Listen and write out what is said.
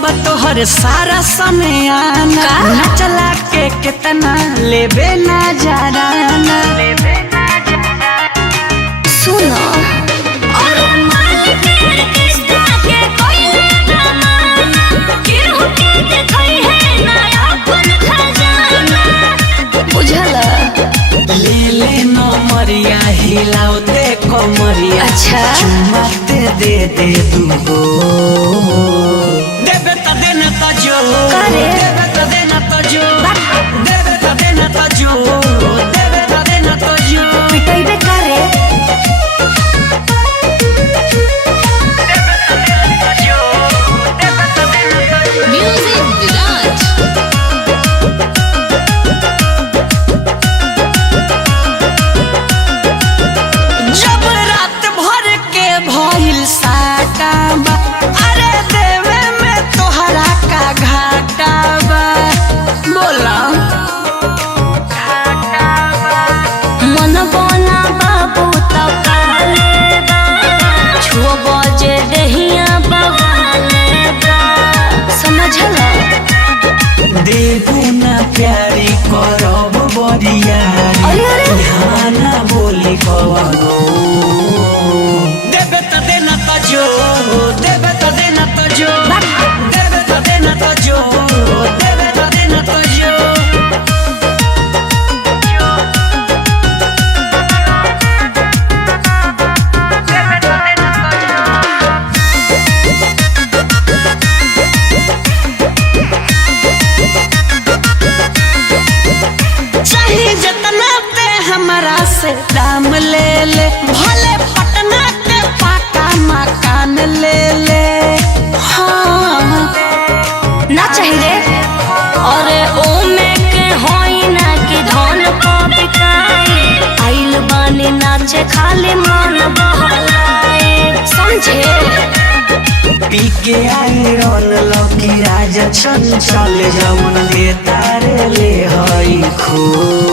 अब तोहर सारा समय आना न चला के कितना लेबे ना जाना सुनो बुझला ले नमरिया हिलाओते कमरिया अच्छा चुमाते दे दूगो देबे त देना त जो करे देबे त देना त जो देबे त देना त जो देबे त देना त जो पिटाइबे करे म्यूजिक विराज जब रात भर के भइल साटा बा अरे देवे में तोहरा का घाटा बा बोला मन बना बाबू तो काले बा छुओ बजे दहिया बवाले बा समझला देबू ना प्यारी करब बरिया अरे अरे यहाँ ना बोली कवनो देबे त देना त जो देबे त देना त जो देबे त देना त जो देबे त देना त जो चाहे जितना पे हमारा से दाम ले ले भले पटना के पाका मकान ले ले हाँ ना चाहिए अरे ओ में के होई ना कि धन को बिकाई आइल बानी नाचे खाली मन बहलाए समझे पी के आई रोल लकी राजा चंचल जमुन के तारे ले हई खो